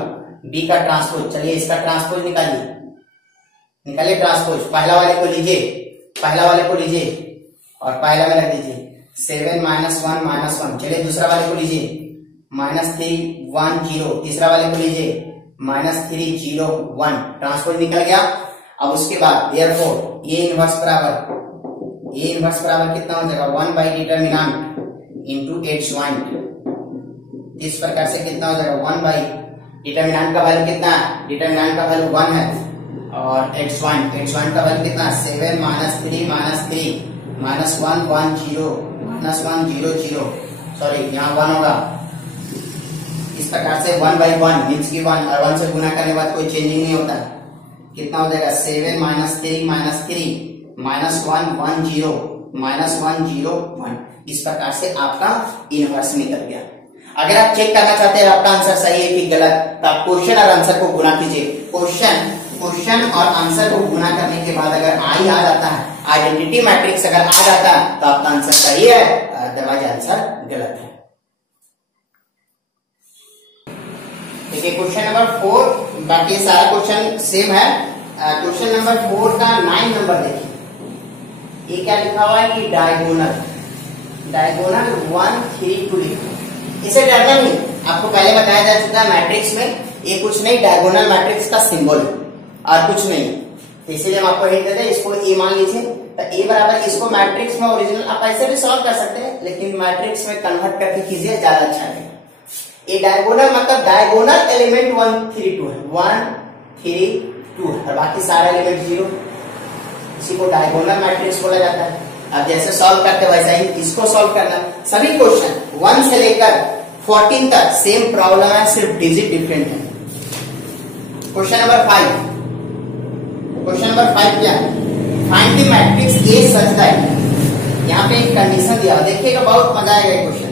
बी का ट्रांसपोज। चलिए इसका ट्रांसपोज निकालिए, निकालिए ट्रांसपोज। पहला वाले को लीजिए, पहला वाले को लीजिए और पहला में रख दीजिए 7 -1 -1। चलिए दूसरा वाले को लीजिए -3 1 0, तीसरा वाले को लीजिए -3 0 1, ट्रांसपोज निकल गया। अब उसके बाद देयरफॉर ए इनवर्स बराबर कितना हो जाएगा 1 बाई डिटर्मिनेंट इनटू एडजॉइंट। इस प्रकार से कितना हो जाएगा 1 बाई डिटर्मिनेंट का वैल्यू कितना है, डिटर्मिनेंट का वैल्यू 1 है और एडजॉइंट का वैल्यू कितना 7 -3 -3 -1 1 0 -1 0 0, सॉरी यहाँ 1 होगा। इस प्रकार से 1 बाई 1 मीन्स की 1 और 1 से गुना करने के बाद कोई चेंजिंग नहीं होता। कितना हो जाएगा 7 -3 -3 -1 1 0 -1 0 1। इस प्रकार से आपका इनवर्स निकल गया। अगर आप चेक करना चाहते हैं आपका आंसर सही है कि गलत, तो आप क्वेश्चन और आंसर को गुना कीजिए। क्वेश्चन और आंसर को गुना करने के बाद अगर आई आ जाता है, आइडेंटिटी मैट्रिक्स अगर आ जाता है तो आपका आंसर सही है, अदरवाइज आंसर गलत है। देखिए क्वेश्चन नंबर 4, बाकी सारा क्वेश्चन सेम है। क्वेश्चन नंबर 4 का 9 नंबर देखिए, ये क्या लिखा हुआ है कि डायगोनल 1 3 2 लिखा। इसे डरना नहीं, आपको पहले बताया जा चुका है मैट्रिक्स में ये कुछ नहीं, डायगोनल मैट्रिक्स का सिंबल और कुछ नहीं। तो इसीलिए हम आपको हिंट देते हैं, इसको ए मान लीजिए। तो ए बराबर इसको मैट्रिक्स में ओरिजिनल आप ऐसे भी सॉल्व कर सकते हैं, लेकिन मैट्रिक्स में कन्वर्ट करके कीजिए, ज्यादा अच्छा है। ये डायगोनल मतलब डायगोनल एलिमेंट 1 3 2 है, 1 3 2 है और बाकी सारे एलिमेंट 0। इसी को डायगोनल मैट्रिक्स बोला जाता है। अब जैसे सॉल्व करते वैसा ही इसको सॉल्व करना। सभी क्वेश्चन 1 से लेकर 14 तक सेम प्रॉब्लम है, सिर्फ डिजिट डिफरेंट है। क्वेश्चन नंबर 5, क्वेश्चन नंबर 5 क्या है, find the matrix A such that. यहाँ पे एक कंडीशन दिया, देखिएगा बहुत मजा आएगा ये क्वेश्चन।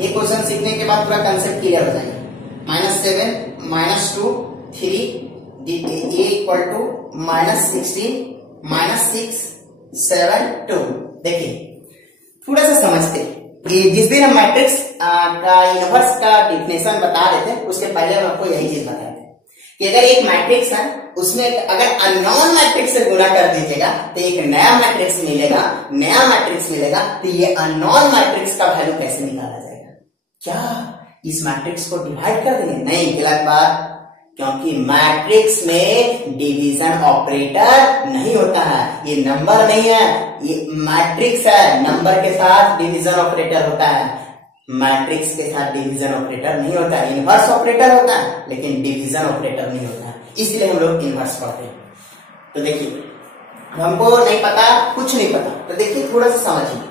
ये क्वेश्चन सीखने के बाद पूरा कंसेप्ट क्लियर हो जाएगा। -7 -2 3 a इक्वल टू -16 -6 7 2। देखिए थोड़ा सा समझते हैं, जिस दिन हम मैट्रिक्स का इनवर्स का डिफिनेशन बता रहे थे उसके पहले हम आपको यही चीज बताए थे कि अगर एक मैट्रिक्स है उसमें अगर अननोन मैट्रिक्स से गुणा कर दीजिएगा तो एक नया मैट्रिक्स मिलेगा, नया मैट्रिक्स मिलेगा। तो ये अननोन मैट्रिक्स का वैल्यू कैसे निकाला जाएगा? क्या इस मैट्रिक्स को डिवाइड कर देंगे? नहीं, गलत बात, क्योंकि मैट्रिक्स में डिवीजन ऑपरेटर नहीं होता है। ये नंबर नहीं है, ये मैट्रिक्स है, नंबर के साथ डिवीजन ऑपरेटर होता है, मैट्रिक्स के साथ डिवीजन ऑपरेटर नहीं होता है। इनवर्स ऑपरेटर होता है लेकिन डिवीजन ऑपरेटर नहीं होता है, इसलिए हम लोग इनवर्स पढ़ते हैं। तो देखिए हमको नहीं पता, कुछ नहीं पता, तो देखिए थोड़ा सा समझिए।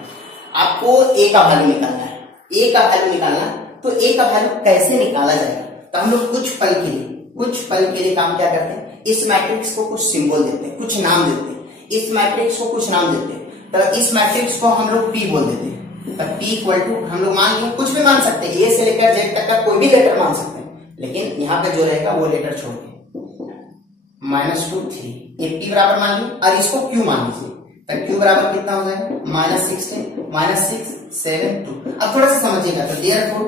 आपको ए का वैल्यू निकालना है, ए का वैल्यू निकालना, तो ए का वैल्यू कैसे निकाला जाएगा? तो हम लोग कुछ पल के लिए काम क्या करते हैं, इस मैट्रिक्स को कुछ सिंबल देते हैं, कुछ नाम देते हैं, इस मैट्रिक्स को कुछ नाम देते हैं। तो इस मैट्रिक्स को हम लोग पी बोल देते हैं। तो पी इक्वल टू हम लोग मान लिए, कुछ भी मान सकते हैं, ए से लेकर जेड तक का कोई भी लेटर मान सकते हैं, लेकिन यहाँ पे जो रहेगा वो लेटर छोड़ के -2 3 ये पी बराबर मान ली और इसको क्यू मान लीजिए। तो क्यू बराबर कितना हो जाएगा -16 -6 7 2। अब थोड़ा सा समझिएगा, तो देयरफॉर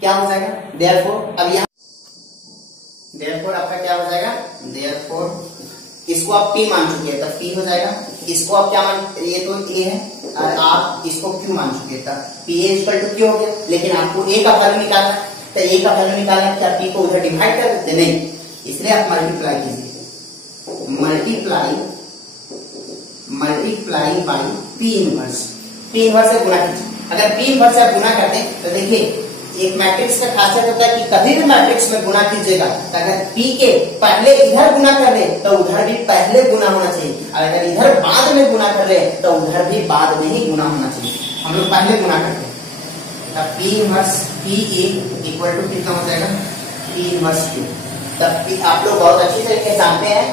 क्या हो जाएगा, देयरफॉर अब यहाँ देयरफॉर आपका क्या हो जाएगा, देयरफॉर इसको आप p मान चुके हैं तो p हो जाएगा। इसको आप क्या मान, ये तो a है और आप इसको q मान चुके हैं तो p इक्वल टू q हो गया। लेकिन आपको a का वैल्यू निकालना है, तो a का वैल्यू निकालना है, क्या p को उधर डिवाइड कर देते? नहीं, इसलिए आप मल्टीप्लाई कीजिए, मल्टीप्लाई बाई p इनवर्स से गुणा कीजिए। अगर p इनवर्स से गुणा करते हैं तो देखिए एक मैट्रिक्स का खासियत होता है कि कभी भी मैट्रिक्स में गुणा कीजिएगा तो अगर p के पहले इधर गुना कर ले तो उधर भी पहले गुना होना चाहिए, और अगर इधर बाद में गुना कर ले तो उधर भी बाद में ही गुना होना चाहिए। हम लोग पहले गुना करते हैं, तो p inverse p a equal to कितना हो जाएगा, p इनवर्स q। तब आप लोग बहुत अच्छी तरीके से जानते हैं,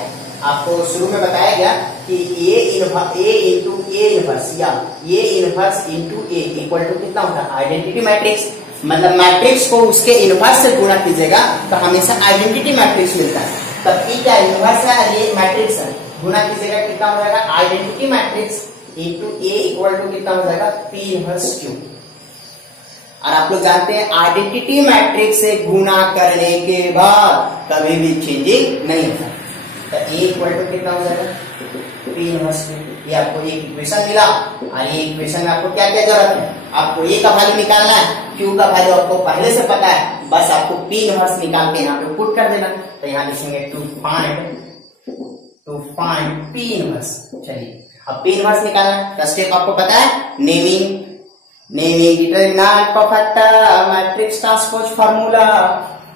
आपको शुरू में बताया गया कि ए इंटू ए इनवर्स या A inverse into A equal to कितना होता है, आइडेंटिटी मैट्रिक्स। मतलब मैट्रिक्स को उसके इनवर्स से गुणा कीजिएगा तो हमेशा आइडेंटिटी मैट्रिक्स मिलता है। तब ई क्या इनवर्स है, ये मैट्रिक्स है, गुणा कीजिएगा कितना हो जाएगा, identity matrix into A equal to कितना हो जाएगा, पी इनवर्स क्यू। और आप लोग जानते हैं आइडेंटिटी मैट्रिक्स से गुणा करने के बाद कभी भी चेंजिंग नहीं होता। तो ए इक्वल टू कितना हो जाएगा, पी इनवर्स क्यू। ये आपको एक इक्वेशन मिला और ये इक्वेशन में आपको क्या क्या जरूरत है, आपको ए का वैल्यू निकालना है, क्यू का वैल्यू आपको पहले से पता है, बस आपको पी इनवर्स निकाल के यहाँ पे पुट कर देना। तो यहाँ लिखेंगे टू फाइंड पी इनवर्स। चलिए अब पी इनवर्स निकालना है, स्टेप आपको पता है, naming determinant परफेक्टर matrix transpose formula.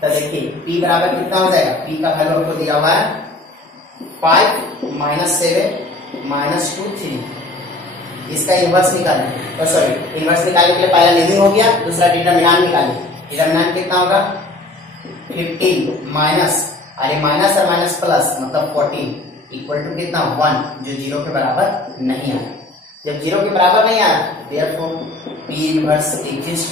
तो देखिए पी बराबर कितना हो जाएगा, पी का वैल्यू आपको दिया हुआ है 5 - 7 - 2 3। इसका इनवर्स निकालना, सॉरी इनवर्स निकालने के लिए पहला नेमिंग हो गया, दूसरा डिटरमिनेंट निकालिए। डिटरमिनेंट कितना होगा 15 माइनस, अरे माइनस और माइनस प्लस मतलब 14 इक्वल टू कितना 1, जो 0 के बराबर नहीं आया। जब 0 के बराबर नहीं आया therefore P inverse exist.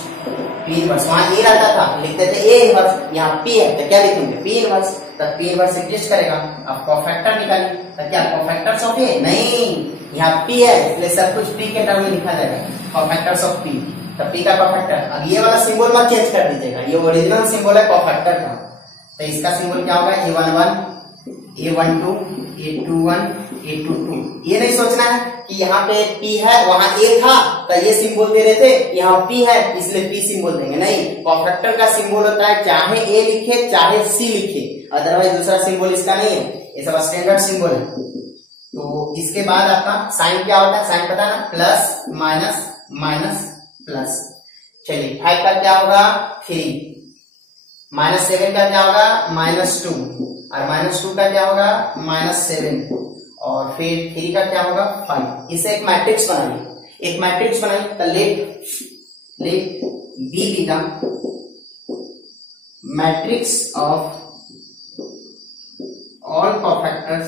P inverse वहां ए रहता था, लिखते थे ए इनवर्स, यहाँ पी है तो क्या लिखेंगे, पी इनवर्स। तब पी इनवर्स एग्जिस्ट करेगा। अब कोफैक्टर निकालिए, तो क्या कोफैक्टर्स ऑफ ए, नहीं यहाँ पी है इसलिए सब कुछ पी के टर्म में लिखा जाएगा, कोफैक्टर्स ऑफ पी। तब पी का कोफैक्टर, अब ये वाला सिंबल मत चेंज कर दीजिएगा, ये ओरिजिनल सिंबल है कोफैक्टर का। तो इसका सिंबल क्या होगा, A11 A12 A21 A22। ये नहीं सोचना है कि यहाँ पे P है वहां A था तो ये सिंबल दे रहे थे, यहाँ P है इसलिए P सिंबल देंगे, नहीं। कोफैक्टर का सिंबल होता है चाहे A लिखे चाहे C लिखे, अदरवाइज दूसरा सिंबल इसका नहीं है, ये सब स्टैंडर्ड सिंबल है। तो इसके बाद आपका साइन क्या होता है, साइन पता ना, प्लस माइनस माइनस प्लस। चलिए 5 का क्या होगा 3, -7 का क्या होगा -2, और -2 का क्या होगा -7, और फिर 3 का क्या होगा 5। इसे एक मैट्रिक्स बनाइए, एक मैट्रिक्स बनाइए। तो let B be the matrix of all cofactors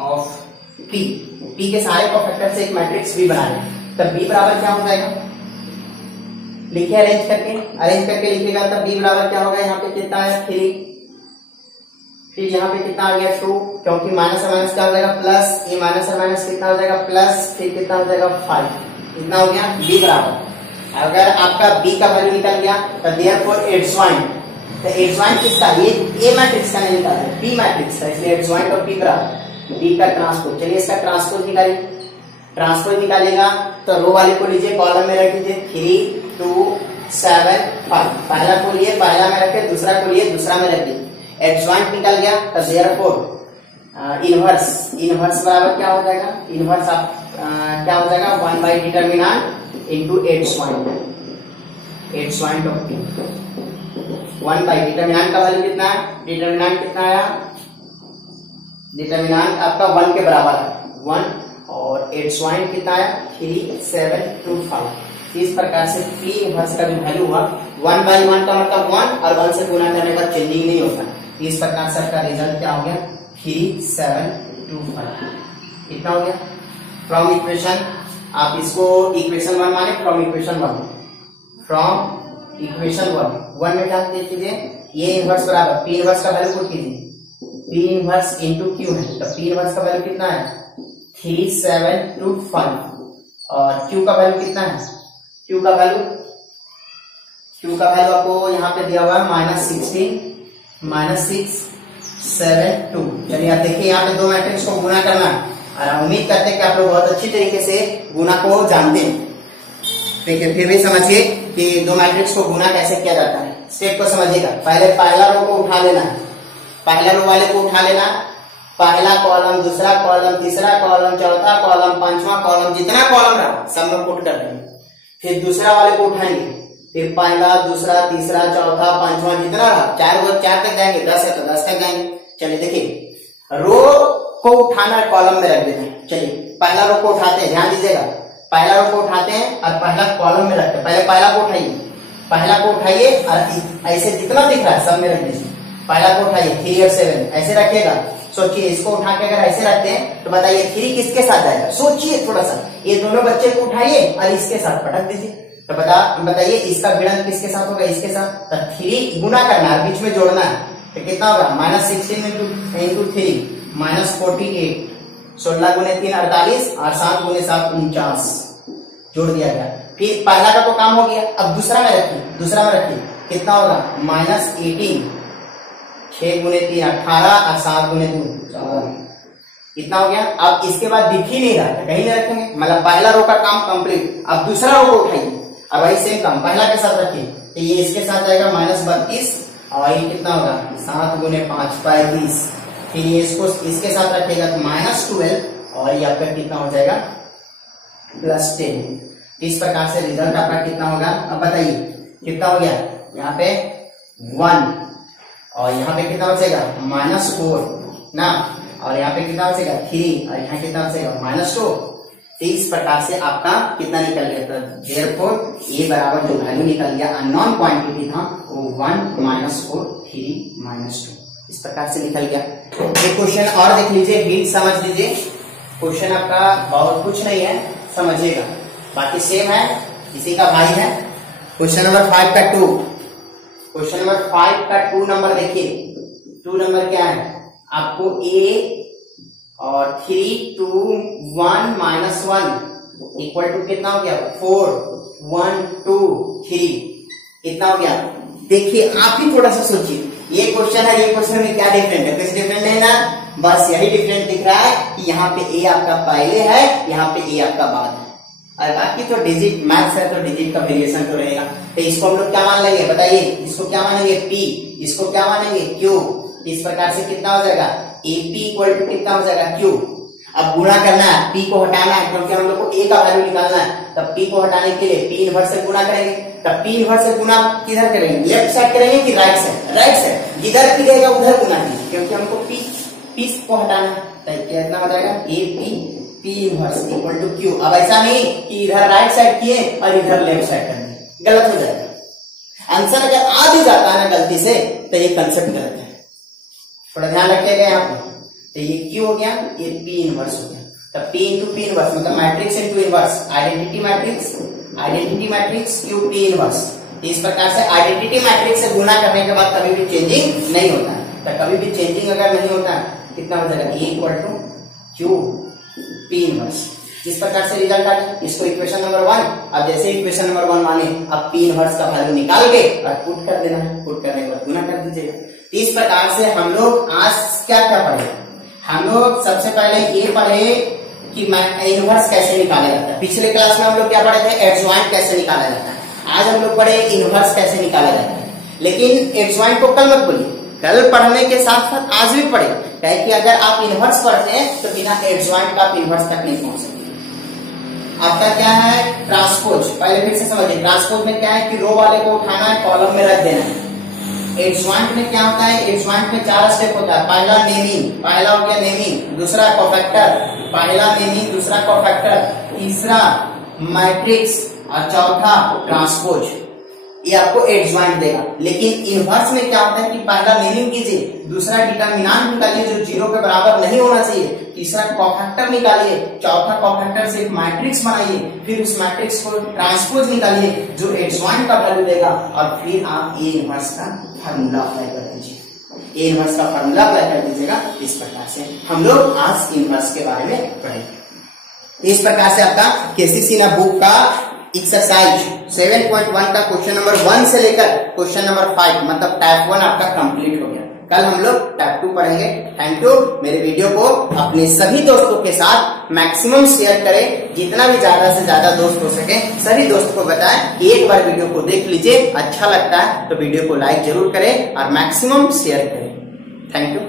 of P. P के सारे कोफैक्टर से एक मैट्रिक्स बी बना लें। तब बी बराबर क्या हो जाएगा, लिखिए अरेंज करके लिखिएगा। तब बी बराबर क्या होगा, यहाँ पे कितना है 3, फिर यहाँ पे कितना आ गया 2, क्योंकि माइनस और माइनस क्या हो जाएगा प्लस, ये माइनस और माइनस कितना हो जाएगा प्लस, फिर कितना हो जाएगा 5। कितना हो गया बी बराबर। अगर आपका बी का वैल्यू निकल गया तो देयरफॉर इट्स ज्वाइंट। तो इट्स ज्वाइंट किसका, ये मैट्रिक्स का नहीं निकालते, पी मैट्रिक्स का, इसलिए इट्स ज्वाइंट और पी बराबर बी का ट्रांसपोज। चलिए इसका ट्रांसपोज निकालिए। ट्रांसपोज निकालेगा तो रो वाले को लीजिए, कॉलम में रख दीजिए 3 2 7 5। पहला को लिए पहला में रखे, दूसरा को लिए दूसरा में रख दीजिए। एडज्वाइंट निकल गया तो देयरफॉर इनवर्स बराबर क्या हो जाएगा, इनवर्स आप क्या हो जाएगा 1 by determinant into adjoint of P. 1 by determinant का वैल्यू कितना है, डिटरमिनेंट कितना आया, डिटरमिनेंट आपका 1 के बराबर है 1, और एडज्वाइंट कितना आया 3 7 2 5। इस प्रकार से पी इनवर्स का जो वैल्यू हुआ 1 बाई 1 का मतलब 1, और 1 से गुणा करने का चेंजिंग नहीं होता। इस प्रकार से आपका रिजल्ट क्या हो गया 3 7 2 5। कितना हो गया फ्रॉम इक्वेशन, आप इसको इक्वेशन 1 माने, फ्रॉम इक्वेशन 1 में क्या देखिए, ये इनवर्स बराबर पी इनवर्स का वैल्यू पुट कीजिए, पी इनवर्स इंटू क्यू है। तो पी इनवर्स का वैल्यू कितना है 3 7 2 5, और क्यू का वैल्यू कितना है, क्यू का वैल्यू आपको यहाँ पे दिया हुआ है -16 -6 7 2। चलिए आप देखिए यहाँ पे दो मैट्रिक्स को गुणा करना है, और उम्मीद करते हैं कि आप लोग बहुत अच्छी तरीके से गुणा को जानते हैं। देखिए फिर भी समझिए कि दो मैट्रिक्स को गुणा कैसे किया जाता है, स्टेप को समझिएगा। पहले पहला रो को उठा लेना है, पहला रो वाले को उठा लेना, पहला कॉलम दूसरा कॉलम तीसरा कॉलम चौथा कॉलम पांचवा कॉलम, जितना कॉलम रहा सब में पुट कर देंगे। फिर दूसरा वाले को उठाएंगे, फिर पहला दूसरा तीसरा चौथा पांचवा जितना रहा 4 तक जाएंगे, 10 है तो 10 तक जाएंगे। चलिए देखिए रो को उठाना कॉलम में रख देते हैं। चलिए पहला रो को उठाते हैं, ध्यान दीजिएगा, पहला रो को उठाते हैं और पहला कॉलम में रखते हैं। पहले पहला को उठाइए और ऐसे जितना दिख रहा है सब में रख दीजिए। पहला को उठाइए 3 और 7 ऐसे रखिएगा। सोचिए इसको उठा के अगर ऐसे रखते हैं तो बताइए 3 किसके साथ जाएगा, सोचिए थोड़ा सा। ये दोनों बच्चे को उठाइए और इसके साथ पटक दीजिए, तो बताइए इसका भिड़न किसके साथ होगा, इसके साथ। तो 3 गुना करना है, बीच में जोड़ना है, तो कितना होगा -16 इंटू 3 -48, 16 गुने 3 48 और 7 गुने 7 49 जोड़ दिया गया। फिर पहला का तो काम हो गया, अब दूसरा में रखिए कितना होगा -18, 6 गुने 3 18 और 7 गुने 2 14, कितना हो गया। अब इसके बाद दिख ही नहीं रहा, कहीं नहीं रखेंगे, मतलब पहला रो का काम कंप्लीट। अब दूसरा रो को उठाइए, अब वही सेम काम पहला के साथ रखिए, तो ये इसके साथ जाएगा -32 और ये कितना होगा 7 गुने 5 35, फिर ये इसको इसके साथ रखेगा तो -12 और ये आपका कितना हो जाएगा +10। इस प्रकार से रिजल्ट आपका कितना होगा, अब बताइए कितना हो गया, यहाँ पे 1 और यहाँ पे कितना बचेगा -4 ना, और यहाँ पे कितना बचेगा 3 और यहाँ कितना बचेगा -2। इस प्रकार से आपका कितना निकल गया, तो therefore ये बराबर जो वैल्यू निकल गया अननोन क्वांटिटी था वो 1 -4 3 -2 इस प्रकार से निकल गया। एक क्वेश्चन और देख लीजिए, रीड समझ लीजिए। क्वेश्चन आपका बहुत कुछ नहीं है, समझिएगा, बाकी सेम है, इसी का भाई है। क्वेश्चन नंबर 5 का 2, क्वेश्चन नंबर 5 का 2 नंबर देखिए। 2 नंबर क्या है, आपको a और 3 2 1 -1 इक्वल टू कितना हो गया 4 1 2 3 कितना हो गया। देखिए आप ही थोड़ा सा सोचिए, ये क्वेश्चन है, ये क्वेश्चन में क्या डिफरेंट है, कुछ डिफरेंट है ना, बस यही डिफरेंट दिख रहा है कि यहाँ पे a आपका पहले है, यहाँ पे a आपका बाद है, और बाकी तो डिजिट मैथ्स है तो डिजिट का वेरिएशन तो रहेगा। तो इसको हम लोग क्या मान लेंगे, बताइए इसको क्या मानेंगे p, इसको क्या मानेंगे q। इस प्रकार से कितना हो जाएगा AP इक्वल टू कितना हो जाएगा Q। अब गुणा करना है, P को हटाना है क्योंकि हम लोग को A का वैल्यू निकालना है, तब P को हटाने के लिए P इनवर्स से गुणा करेंगे। तब P इनवर्स से गुणा किधर करेंगे, लेफ्ट साइड करेंगे कि राइट साइड, राइट साइड, जिधर P रहेगा उधर गुणा कीजिए क्योंकि हमको P को हटाना है। तो कितना हो जाएगा AP P inverse equal to Q। अब ऐसा नहीं कि इधर राइट साइड किए और इधर लेफ्ट साइड कर दिए, गलत हो जाएगा। आंसर अगर आ भी जाता है ना गलती से तो ये कंसेप्ट गलत है, थोड़ा ध्यान रखिएगा यहाँ पे। तो ये Q हो गया, ये P इनवर्स हो गया। तब P इंटू P इनवर्स मतलब matrix into inverse, identity matrix Q P inverse. इस प्रकार से आइडेंटिटी मैट्रिक्स से गुणा करने के बाद कभी भी चेंजिंग नहीं होता है। तो कभी भी चेंजिंग अगर नहीं होता है कितना हो जाएगा A equal to Q P inverse. इस प्रकार से रिजल्ट आ गया। इसको इक्वेशन नंबर 1, अब जैसे इक्वेशन नंबर 1 माने अब P इनवर्स का वैल्यू निकाल के और पुट कर देना है, पुट करने के बाद गुना कर दीजिएगा। इस प्रकार से हम लोग आज क्या पढ़े, हम लोग सबसे पहले ये पढ़े कि इनवर्स कैसे निकाला जाता है। पिछले क्लास में हम लोग क्या पढ़े थे, एडजॉइंट कैसे निकाला जाता है। आज हम लोग पढ़े इनवर्स कैसे निकाला जाता है। लेकिन एडजॉइंट को कल मत बोलिए, कल पढ़ने के साथ साथ आज भी पढ़े, कि अगर आप इनवर्स पढ़ते हैं तो बिना एडजॉइंट का आप इनवर्स तक नहीं पहुंच सकते। आपका क्या है ट्रांसपोज, पहले फिर से समझिए। ट्रांसपोज में क्या है कि रो वाले को उठाना है, कॉलम में रख देना है। एडजॉइंट में क्या होता है, एडजॉइंट में 4 स्टेप होता है। पहला नेमिंग, पहला हो गया नेमिंग, दूसरा कोफैक्टर, पहला नेमिंग दूसरा कोफैक्टर, तीसरा मैट्रिक्स और चौथा ट्रांसपोज। ये आपको एडजॉइंट देगा। लेकिन इनवर्स में क्या होता है कि पहला नेमिंग कीजिए, दूसरा डिटरमिनेंट निकालिए जो 0 के बराबर नहीं होना चाहिए, तीसरा कोफैक्टर निकालिए, चौथा कोफैक्टर से एक मैट्रिक्स बनाइए, फिर उस मैट्रिक्स को ट्रांसपोज निकालिए जो एडजॉइंट का वैल्यू देगा, और फिर आप ए इनवर्स का फार्मूला अप्लाई कर दीजिए। ए इनवर्स का फार्मूला अप्लाई कर दीजिएगा। इस प्रकार से हम लोग आज इनवर्स के बारे में पढ़ेंगे। इस प्रकार से आपका केसीसी ना बुक का एक्सरसाइज 7.1 का क्वेश्चन नंबर 1 से लेकर क्वेश्चन नंबर 5 मतलब टाइप 1 आपका कंप्लीट हो गया। कल हम लोग टाइप 2 पढ़ेंगे। Thank you. मेरे वीडियो को अपने सभी दोस्तों के साथ मैक्सिमम शेयर करें, जितना भी ज्यादा से ज्यादा दोस्त हो सके सभी दोस्तों को बताएं कि एक बार वीडियो को देख लीजिए, अच्छा लगता है तो वीडियो को लाइक जरूर करें और मैक्सिमम शेयर करें। Thank you.